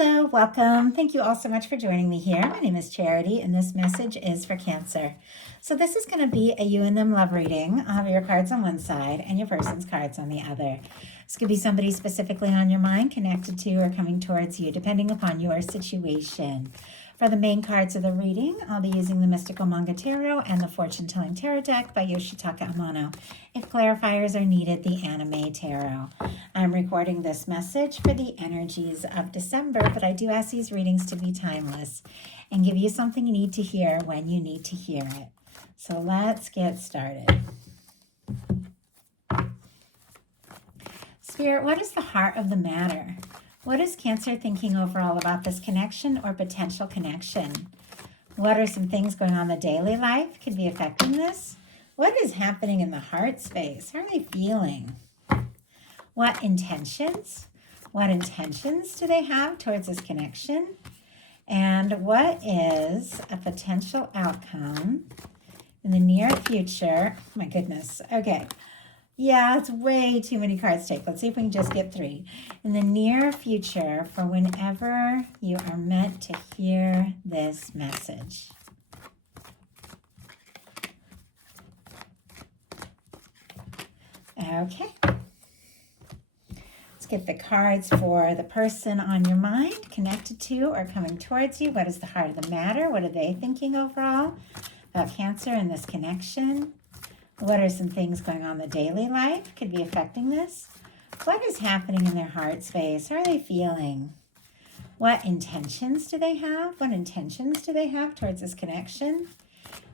Hello, welcome. Thank you all so much for joining me here. My name is Charity, and this message is for Cancer. So this is going to be a you and them love reading. I'll have your cards on one side and your person's cards on the other. This could be somebody specifically on your mind, connected to, or coming towards you, depending upon your situation. For the main cards of the reading, I'll be using the Mystical Manga Tarot and the Fortune Telling Tarot deck by Yoshitaka Amano. If clarifiers are needed, the Anime Tarot. I'm recording this message for the energies of December, but I do ask these readings to be timeless and give you something you need to hear when you need to hear it. So let's get started. Spirit, what is the heart of the matter? What is Cancer thinking overall about this connection or potential connection? What are some things going on in the daily life could be affecting this? What is happening in the heart space? How are they feeling? What intentions? What intentions do they have towards this connection? And what is a potential outcome in the near future? Oh my goodness. Okay. Yeah, it's way too many cards to take. Let's see if we can just get 3. In the near future, for whenever you are meant to hear this message. Okay. Let's get the cards for the person on your mind, connected to or coming towards you. What is the heart of the matter? What are they thinking overall about Cancer and this connection? What are some things going on in the daily life could be affecting this? What is happening in their heart space? How are they feeling? What intentions do they have? What intentions do they have towards this connection?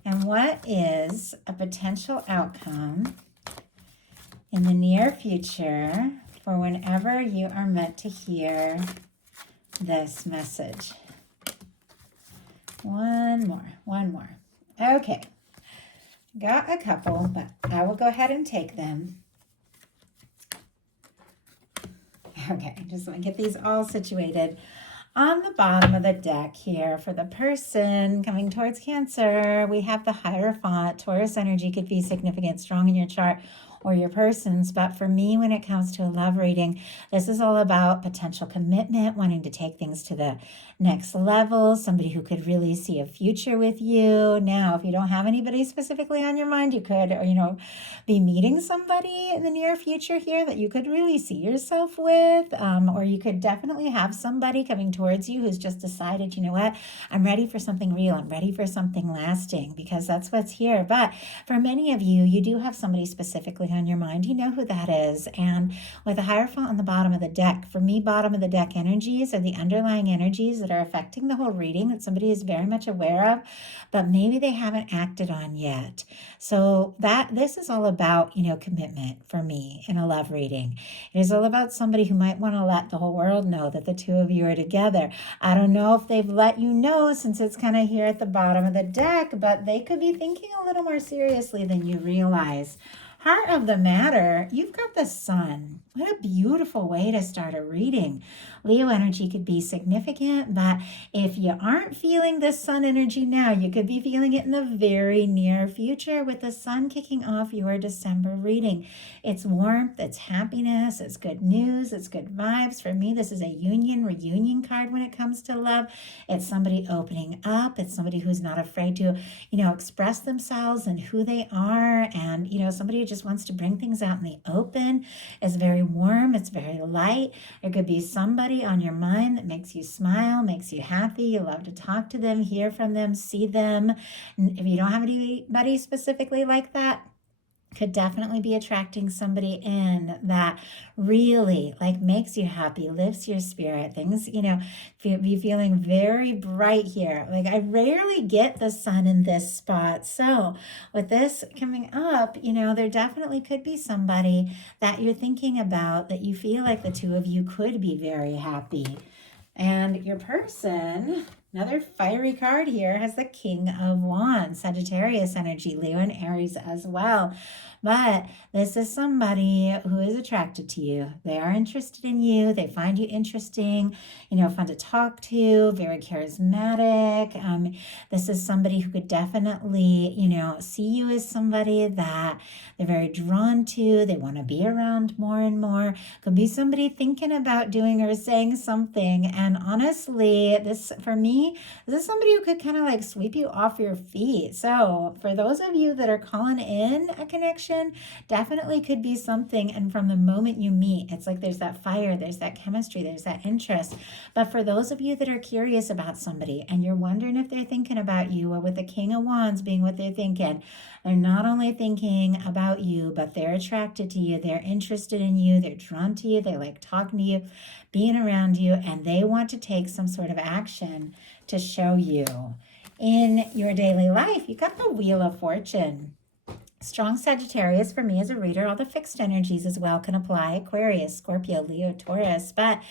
And what is a potential outcome in the near future for whenever you are meant to hear this message? One more. Okay. Got a couple, but I will go ahead and take them. Okay, just want to get these all situated. On the bottom of the deck here, for the person coming towards Cancer, we have the Hierophant. Taurus energy could be significant, strong in your chart or your person's, but for me, when it comes to a love reading, this is all about potential commitment, wanting to take things to the next level, somebody who could really see a future with you. Now, if you don't have anybody specifically on your mind, you could, be meeting somebody in the near future here that you could really see yourself with, or you could definitely have somebody coming towards you who's just decided, you know what, I'm ready for something real. I'm ready for something lasting, because that's what's here. But for many of you, you do have somebody specifically on your mind. You know who that is. And with the Hierophant on the bottom of the deck, for me, bottom of the deck energies are the underlying energies that are affecting the whole reading that somebody is very much aware of, but maybe they haven't acted on yet. So this is all about, commitment for me in a love reading. It is all about somebody who might want to let the whole world know that the two of you are together. I don't know if they've let you know, since it's kind of here at the bottom of the deck, but they could be thinking a little more seriously than you realize. Heart of the matter, you've got the Sun. What a beautiful way to start a reading. Leo energy could be significant, but if you aren't feeling this Sun energy now, you could be feeling it in the very near future with the Sun kicking off your December reading. It's warmth, it's happiness, it's good news, it's good vibes. For me, this is a reunion card when it comes to love. It's somebody opening up. It's somebody who's not afraid to, express themselves and who they are. And, somebody who just wants to bring things out in the open. Is very warm. It's very light. There could be somebody on your mind that makes you smile, makes you happy. You love to talk to them, hear from them, see them. And if you don't have anybody specifically like that, could definitely be attracting somebody in that really makes you happy, lifts your spirit. Things, be feeling very bright here. I rarely get the Sun in this spot. So with this coming up, there definitely could be somebody that you're thinking about that you feel like the two of you could be very happy. And your person Another fiery card here has the King of Wands, Sagittarius energy, Leo and Aries as well. But this is somebody who is attracted to you. They are interested in you. They find you interesting, fun to talk to, very charismatic. This is somebody who could definitely, see you as somebody that they're very drawn to. They want to be around more and more. Could be somebody thinking about doing or saying something. And honestly, this, for me, this is somebody who could kind of like sweep you off your feet. So for those of you that are calling in a connection, definitely could be something. And from the moment you meet, it's like there's that fire, there's that chemistry, there's that interest. But for those of you that are curious about somebody and you're wondering if they're thinking about you, or with the King of Wands being what they're thinking, they're not only thinking about you, but they're attracted to you. They're interested in you. They're drawn to you. They like talking to you, being around you, and they want to take some sort of action to show you. In your daily life, you got the Wheel of Fortune. Strong Sagittarius for me as a reader. All the fixed energies as well can apply. Aquarius, Scorpio, Leo, Taurus. But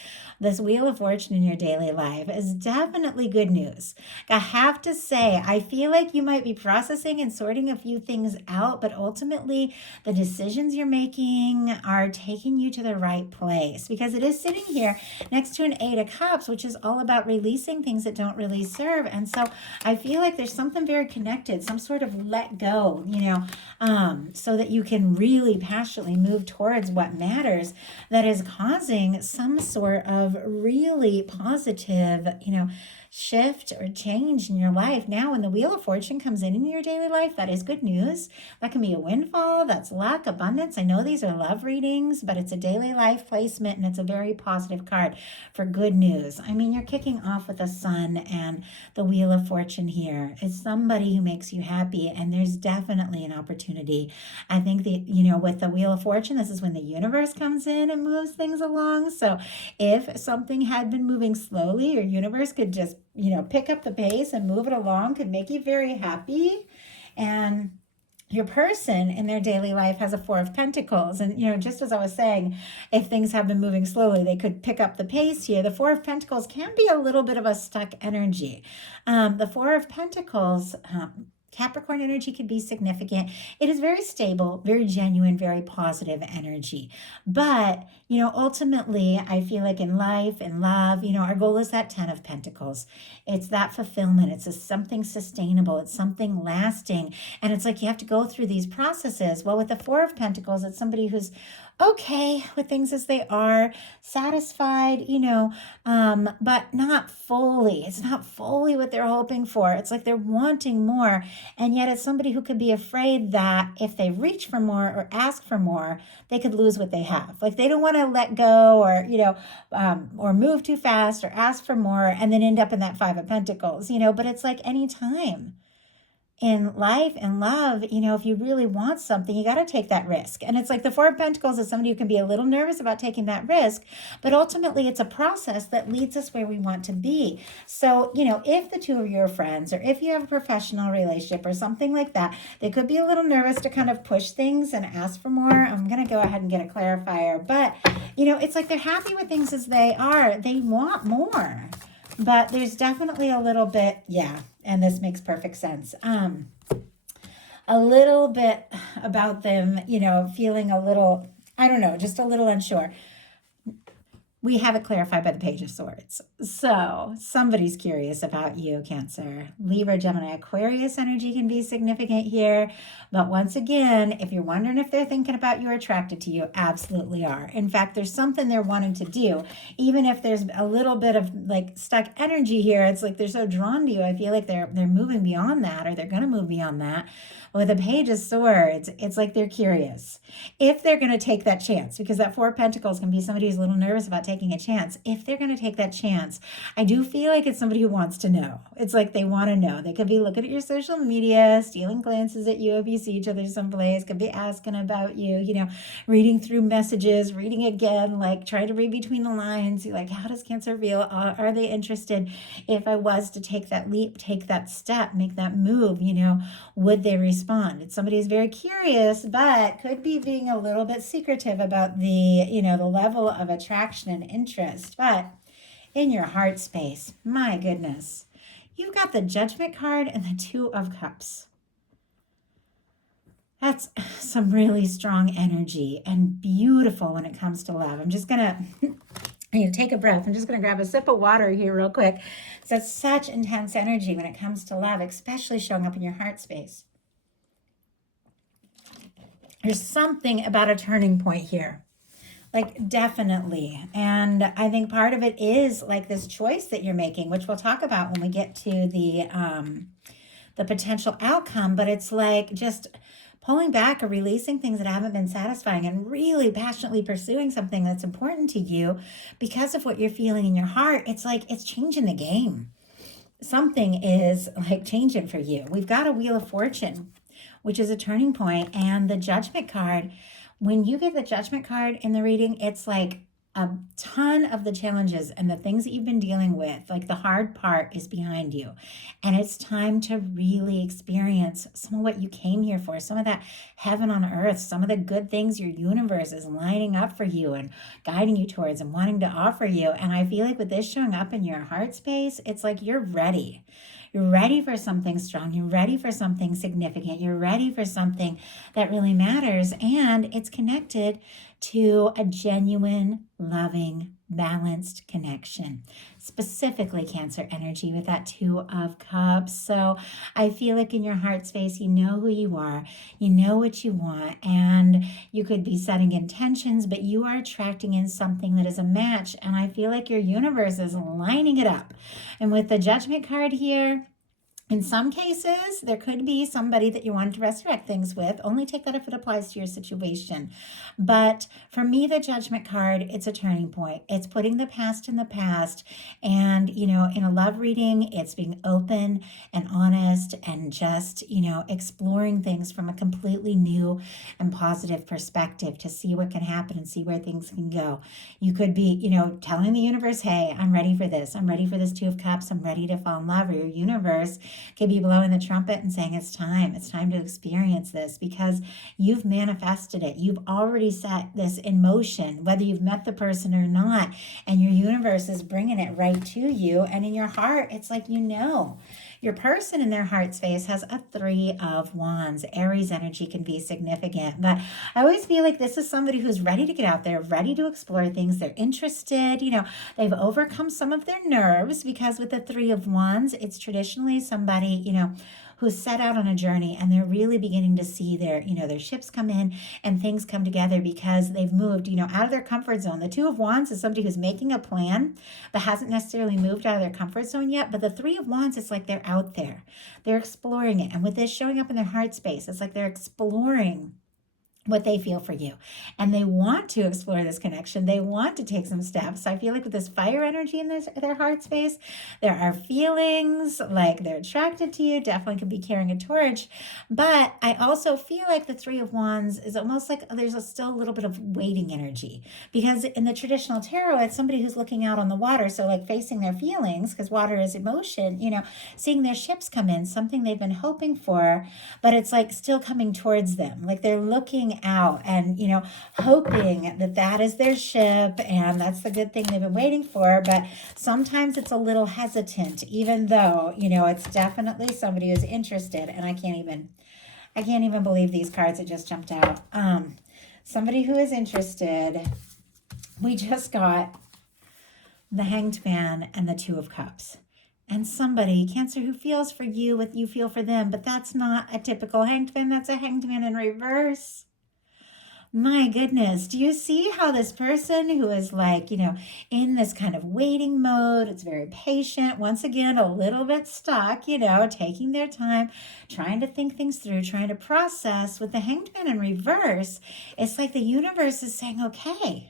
this Wheel of Fortune in your daily life is definitely good news. I have to say, I feel like you might be processing and sorting a few things out, but ultimately the decisions you're making are taking you to the right place, because it is sitting here next to an Eight of Cups, which is all about releasing things that don't really serve. And so I feel like there's something very connected, some sort of let go, so that you can really passionately move towards what matters, that is causing some sort of really positive, shift or change in your life. Now, when the Wheel of Fortune comes in your daily life, that is good news. That can be a windfall. That's luck, abundance. I know these are love readings, but it's a daily life placement, and it's a very positive card for good news. I mean, you're kicking off with the Sun, and the Wheel of Fortune here is somebody who makes you happy, and there's definitely an opportunity. I think that, with the Wheel of Fortune, this is when the universe comes in and moves things along. So if something had been moving slowly, your universe could just pick up the pace and move it along, could make you very happy. And your person in their daily life has a Four of Pentacles. And, just as I was saying, if things have been moving slowly, they could pick up the pace here. The Four of Pentacles can be a little bit of a stuck energy. The Four of Pentacles, Capricorn energy could be significant. It is very stable, very genuine, very positive energy. But, ultimately, I feel like in life, in love, our goal is that 10 of Pentacles. It's that fulfillment. It's something sustainable. It's something lasting. And it's like you have to go through these processes. Well, with the Four of Pentacles, it's somebody who's okay with things as they are, satisfied, but not fully. It's not fully what they're hoping for. It's like they're wanting more. And yet it's somebody who could be afraid that if they reach for more or ask for more, they could lose what they have. Like they don't want to let go or move too fast or ask for more and then end up in that Five of Pentacles, but it's like any time in life and love, if you really want something, you got to take that risk. And it's like the Four of Pentacles is somebody who can be a little nervous about taking that risk, but ultimately it's a process that leads us where we want to be. So, if the two of you are friends, or if you have a professional relationship or something like that, they could be a little nervous to kind of push things and ask for more. I'm going to go ahead and get a clarifier, but it's like they're happy with things as they are. They want more. But there's definitely a little bit, and this makes perfect sense. A little bit about them, feeling a little, I don't know, just a little unsure. We have it clarified by the Page of Swords. So somebody's curious about you, Cancer. Libra, Gemini, Aquarius energy can be significant here. But once again, if you're wondering if they're thinking about you or attracted to you, absolutely are. In fact, there's something they're wanting to do. Even if there's a little bit of like stuck energy here, it's like they're so drawn to you. I feel like they're moving beyond that, or they're going to move beyond that. With the Page of Swords, it's like they're curious if they're going to take that chance, because that Four of Pentacles can be somebody who's a little nervous about taking a chance. If they're going to take that chance, I do feel like it's somebody who wants to know. It's like they want to know. They could be looking at your social media, stealing glances at you if you see each other someplace, could be asking about you, reading through messages, reading again, like trying to read between the lines. You're like, how does Cancer feel? Are they interested? If I was to take that leap, take that step, make that move, would they respond? It's somebody who's very curious, but could be being a little bit secretive about the, the level of attraction and interest. But in your heart space, my goodness, You've got the Judgment card and the Two of Cups. That's some really strong energy and beautiful when it comes to love. I'm just going to I need to take a breath. I'm just going to grab a sip of water here real quick. So it's such intense energy when it comes to love, especially showing up in your heart space. There's something about a turning point here. Like, definitely. And I think part of it is like this choice that you're making, which we'll talk about when we get to the potential outcome. But it's like just pulling back or releasing things that haven't been satisfying and really passionately pursuing something that's important to you because of what you're feeling in your heart. It's like it's changing the game. Something is like changing for you. We've got a Wheel of Fortune, which is a turning point, and the Judgment card. When you get the Judgment card in the reading, it's like a ton of the challenges and the things that you've been dealing with, like the hard part is behind you. And it's time to really experience some of what you came here for, some of that heaven on earth, some of the good things your universe is lining up for you and guiding you towards and wanting to offer you. And I feel like with this showing up in your heart space, it's like you're ready. You're ready for something strong. You're ready for something significant. You're ready for something that really matters. And it's connected to a genuine, loving, balanced connection. Specifically Cancer energy with that Two of Cups. So I feel like in your heart space, you know who you are. You know what you want. And you could be setting intentions, but you are attracting in something that is a match. And I feel like your universe is lining it up. And with the Judgment card here, in some cases, there could be somebody that you want to resurrect things with. Only take that if it applies to your situation. But for me, the Judgment card, it's a turning point. It's putting the past in the past. And, in a love reading, it's being open and honest and just, exploring things from a completely new and positive perspective to see what can happen and see where things can go. You could be, telling the universe, hey, I'm ready for this. I'm ready for this Two of Cups. I'm ready to fall in love. Or your universe could be blowing the trumpet and saying it's time to experience this because you've manifested it. You've already set this in motion, whether you've met the person or not, and your universe is bringing it right to you. And in your heart, it's like, your person in their heart space has a Three of Wands. Aries energy can be significant, but I always feel like this is somebody who's ready to get out there, ready to explore things. They're interested, they've overcome some of their nerves because with the Three of Wands, it's traditionally somebody, who's set out on a journey and they're really beginning to see their ships come in and things come together because they've moved, out of their comfort zone. The Two of Wands is somebody who's making a plan but hasn't necessarily moved out of their comfort zone yet. But the Three of Wands, it's like they're out there. They're exploring it. And with this showing up in their heart space, it's like they're exploring what they feel for you. And they want to explore this connection. They want to take some steps. I feel like with this fire energy in their heart space, there are feelings like they're attracted to you, definitely could be carrying a torch. But I also feel like the Three of Wands is almost like there's still a little bit of waiting energy. Because in the traditional tarot, it's somebody who's looking out on the water. So like facing their feelings, because water is emotion, seeing their ships come in, something they've been hoping for, but it's like still coming towards them. Like they're looking out and hoping that is their ship and that's the good thing they've been waiting for. But sometimes it's a little hesitant, even though it's definitely somebody who's interested. And I can't even believe these cards that just jumped out. Somebody who is interested. We just got the Hanged Man and the Two of Cups. And somebody, Cancer, who feels for you what you feel for them, but that's not a typical Hanged Man. That's a Hanged Man in reverse. My goodness, do you see how this person who is like, in this kind of waiting mode, it's very patient, once again, a little bit stuck, taking their time, trying to think things through, trying to process. With the Hanged Man in reverse, it's like the universe is saying, okay,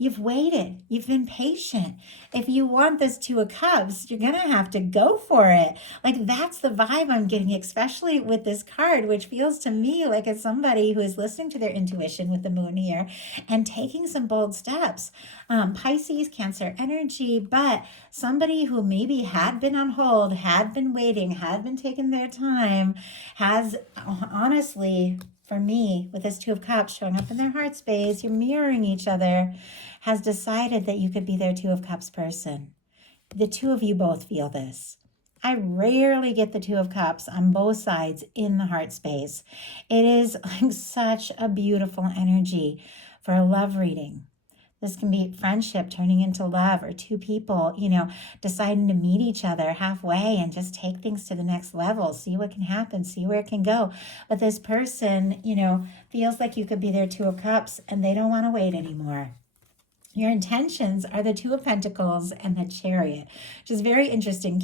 you've waited. You've been patient. If you want this Two of Cups, you're going to have to go for it. Like that's the vibe I'm getting, especially with this card, which feels to me like it's somebody who is listening to their intuition with the moon here and taking some bold steps. Pisces, Cancer energy, but somebody who maybe had been on hold, had been waiting, had been taking their time, has honestly, for me, with this Two of Cups showing up in their heart space, you're mirroring each other, has decided that you could be their Two of Cups person. The two of you both feel this. I rarely get the Two of Cups on both sides in the heart space. It is like such a beautiful energy for a love reading. This can be friendship turning into love, or two people, deciding to meet each other halfway and just take things to the next level, see what can happen, see where it can go. But this person, feels like you could be their Two of Cups and they don't want to wait anymore. Your intentions are the Two of Pentacles and the Chariot, which is very interesting.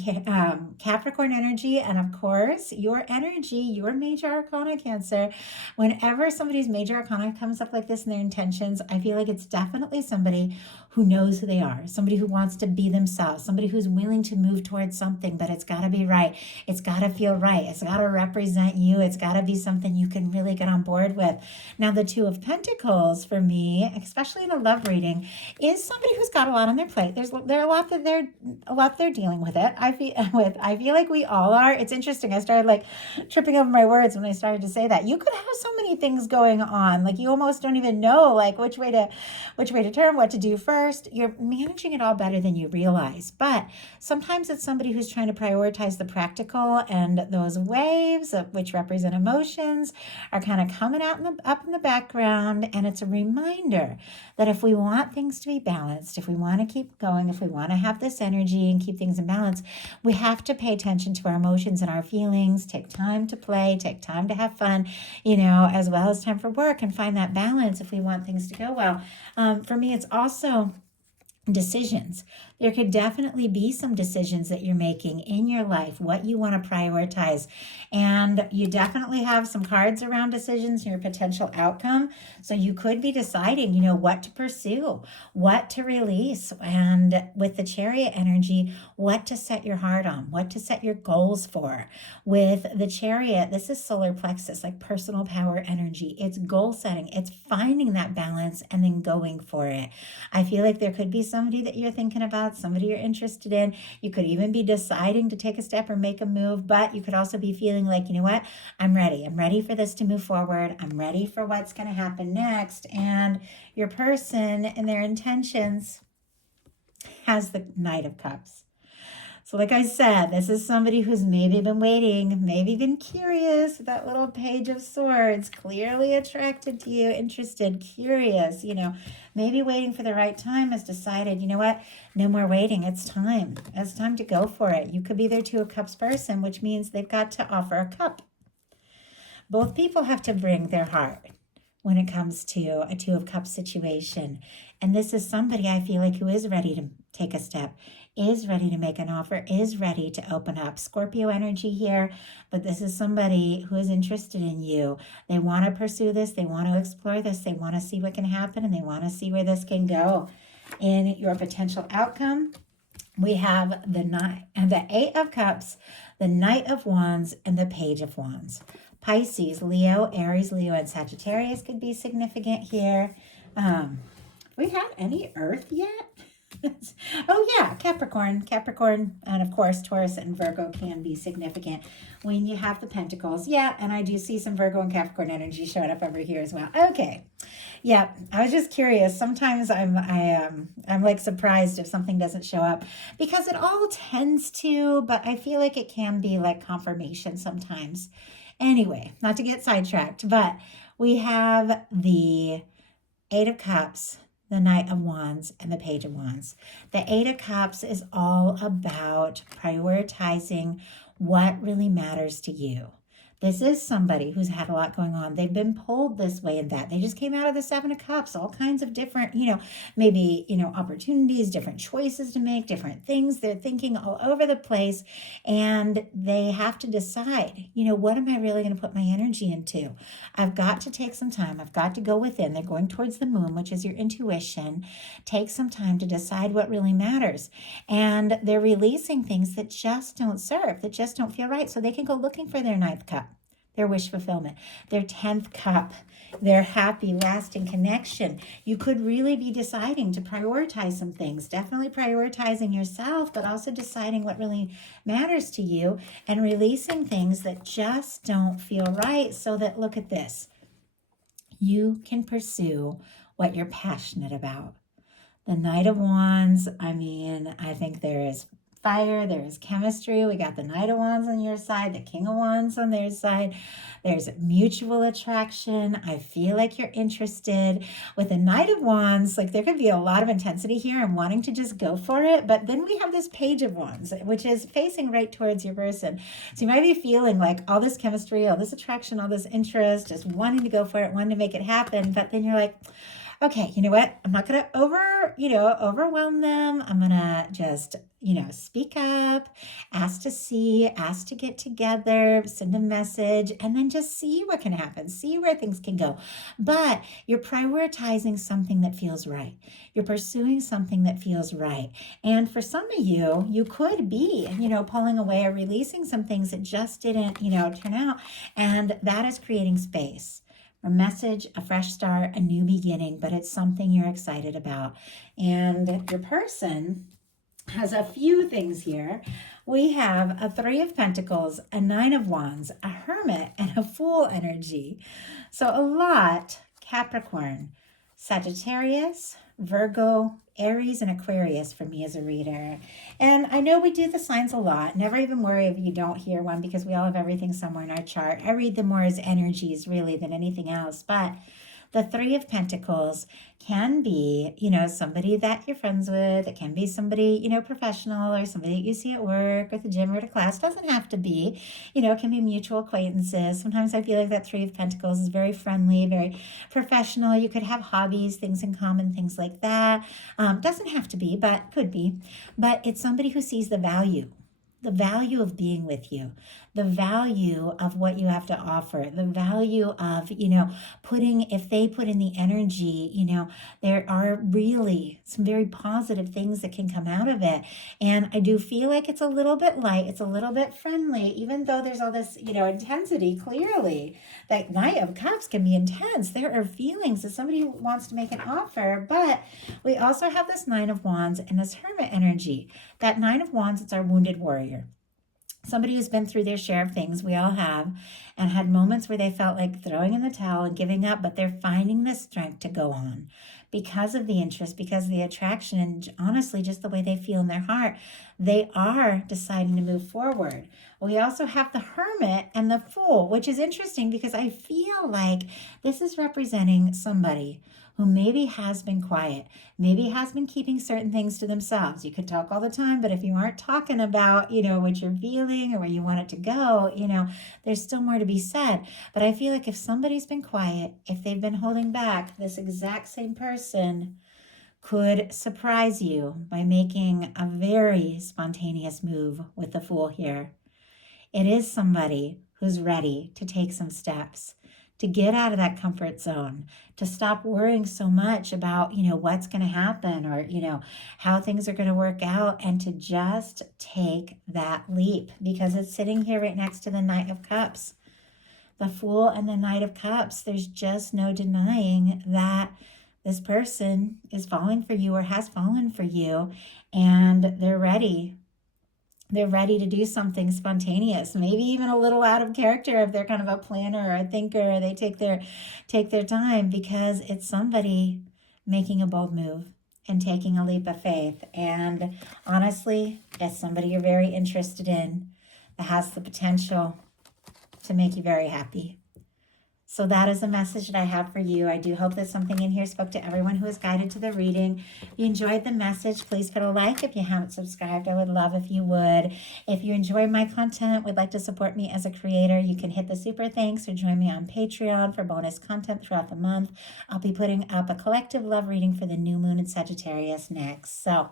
Capricorn energy, and of course, your energy, your major arcana, Cancer. Whenever somebody's major arcana comes up like this in their intentions, I feel like it's definitely somebody who knows who they are, somebody who wants to be themselves, somebody who's willing to move towards something, but it's got to be right. It's got to feel right. It's got to represent you. It's got to be something you can really get on board with. Now, the Two of Pentacles for me, especially in a love reading, is somebody who's got a lot on their plate. There are a lot that they're dealing with it. I feel like we all are. It's interesting. I started like tripping over my words when I started to say that. You could have so many things going on. Like you almost don't even know like which way to turn, what to do first. You're managing it all better than you realize. But sometimes it's somebody who's trying to prioritize the practical, and those waves, which represent emotions, are kind of coming out up in the background. And it's a reminder that if we want things to be balanced, if we want to keep going, if we want to have this energy and keep things in balance, we have to pay attention to our emotions and our feelings, take time to play, take time to have fun, as well as time for work, and find that balance if we want things to go well. For me, it's also decisions. There could definitely be some decisions that you're making in your life, what you want to prioritize. And you definitely have some cards around decisions and your potential outcome. So you could be deciding, what to pursue, what to release. And with the Chariot energy, what to set your heart on, what to set your goals for. With the Chariot, this is solar plexus, like personal power energy. It's goal setting. It's finding that balance and then going for it. I feel like there could be somebody that you're thinking about, somebody you're interested in. You could even be deciding to take a step or make a move, but you could also be feeling like, you know what, I'm ready. I'm ready for this to move forward. I'm ready for what's going to happen next. And your person and their intentions has the Knight of Cups. So like I said, this is somebody who's maybe been waiting, maybe been curious, that little Page of Swords, clearly attracted to you, interested, curious, maybe waiting for the right time, has decided, you know what, no more waiting. It's time. It's time to go for it. You could be their Two of Cups person, which means they've got to offer a cup. Both people have to bring their heart when it comes to a Two of Cups situation. And this is somebody I feel like who is ready to take a step, is ready to make an offer, is ready to open up. Scorpio energy here, but this is somebody who is interested in you. They want to pursue this. They want to explore this. They want to see what can happen, and they want to see where this can go. In your potential outcome, we have the Eight of Cups, the Knight of Wands, and the Page of Wands. Pisces, Leo, Aries, Leo, and Sagittarius could be significant here. We have any Earth yet? Oh yeah, Capricorn, and of course Taurus and Virgo can be significant when you have the Pentacles. Yeah, and I do see some Virgo and Capricorn energy showing up over here as well. Okay, yeah, I was just curious. Sometimes I'm like surprised if something doesn't show up, because it all tends to, but I feel like it can be like confirmation sometimes. Anyway, not to get sidetracked, but we have the Eight of Cups, the Knight of Wands, and the Page of Wands. The Eight of Cups is all about prioritizing what really matters to you. This is somebody who's had a lot going on. They've been pulled this way and that. They just came out of the Seven of Cups, all kinds of different, maybe, opportunities, different choices to make, different things. They're thinking all over the place, and they have to decide, what am I really going to put my energy into? I've got to take some time. I've got to go within. They're going towards the moon, which is your intuition. Take some time to decide what really matters. And they're releasing things that just don't serve, that just don't feel right. So they can go looking for their ninth cup, their wish fulfillment, their 10th cup, their happy, lasting connection. You could really be deciding to prioritize some things, definitely prioritizing yourself, but also deciding what really matters to you and releasing things that just don't feel right, so that, look at this, you can pursue what you're passionate about. The Knight of Wands, I think there is fire, there's chemistry. We got the Knight of Wands on your side, the King of Wands on their side. There's mutual attraction. I feel like you're interested. With the Knight of Wands, like there could be a lot of intensity here and wanting to just go for it. But then we have this Page of Wands, which is facing right towards your person. So you might be feeling like all this chemistry, all this attraction, all this interest, just wanting to go for it, wanting to make it happen. But then you're like, okay, you know what? I'm not going to overwhelm them. I'm going to just, speak up, ask to see, ask to get together, send a message, and then just see what can happen, see where things can go. But you're prioritizing something that feels right. You're pursuing something that feels right. And for some of you, you could be, pulling away or releasing some things that just didn't, turn out. And that is creating space. A message, a fresh start, a new beginning, but it's something you're excited about. And your person has a few things here. We have a Three of Pentacles, a Nine of Wands, a Hermit, and a Fool energy. So a lot, Capricorn, Sagittarius, Virgo, Aries, and Aquarius for me as a reader. And I know we do the signs a lot. Never even worry if you don't hear one because we all have everything somewhere in our chart. I read them more as energies really than anything else. But the Three of Pentacles can be, somebody that you're friends with. It can be somebody, professional or somebody that you see at work or the gym or at a class. Doesn't have to be, it can be mutual acquaintances. Sometimes I feel like that Three of Pentacles is very friendly, very professional. You could have hobbies, things in common, things like that. Doesn't have to be, but could be. But it's somebody who sees the value of being with you, the value of what you have to offer, the value of, if they put in the energy, there are really some very positive things that can come out of it. And I do feel like it's a little bit light, it's a little bit friendly, even though there's all this, intensity, clearly. That Knight of Cups can be intense. There are feelings that somebody wants to make an offer, but we also have this Nine of Wands and this Hermit energy. That Nine of Wands, it's our wounded warrior. Somebody who's been through their share of things, we all have, and had moments where they felt like throwing in the towel and giving up, but they're finding the strength to go on because of the interest, because of the attraction, and honestly, just the way they feel in their heart. They are deciding to move forward. We also have the Hermit and the Fool, which is interesting because I feel like this is representing somebody who maybe has been quiet, maybe has been keeping certain things to themselves. You could talk all the time, but if you aren't talking about, what you're feeling or where you want it to go, there's still more to be said. But I feel like if somebody's been quiet, if they've been holding back, this exact same person could surprise you by making a very spontaneous move with the Fool here. It is somebody who's ready to take some steps, to get out of that comfort zone, to stop worrying so much about, what's going to happen or, how things are going to work out, and to just take that leap because it's sitting here right next to the Knight of Cups. The Fool and the Knight of Cups, there's just no denying that this person is falling for you or has fallen for you, and they're ready. They're ready to do something spontaneous, maybe even a little out of character if they're kind of a planner or a thinker, or they take their time, because it's somebody making a bold move and taking a leap of faith. And honestly, it's somebody you're very interested in that has the potential to make you very happy. So that is a message that I have for you. I do hope that something in here spoke to everyone who was guided to the reading. If you enjoyed the message, please put a like. If you haven't subscribed, I would love if you would. If you enjoy my content, would like to support me as a creator, you can hit the super thanks or join me on Patreon for bonus content throughout the month. I'll be putting up a collective love reading for the new moon in Sagittarius next. So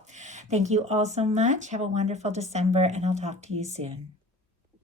thank you all so much. Have a wonderful December, and I'll talk to you soon.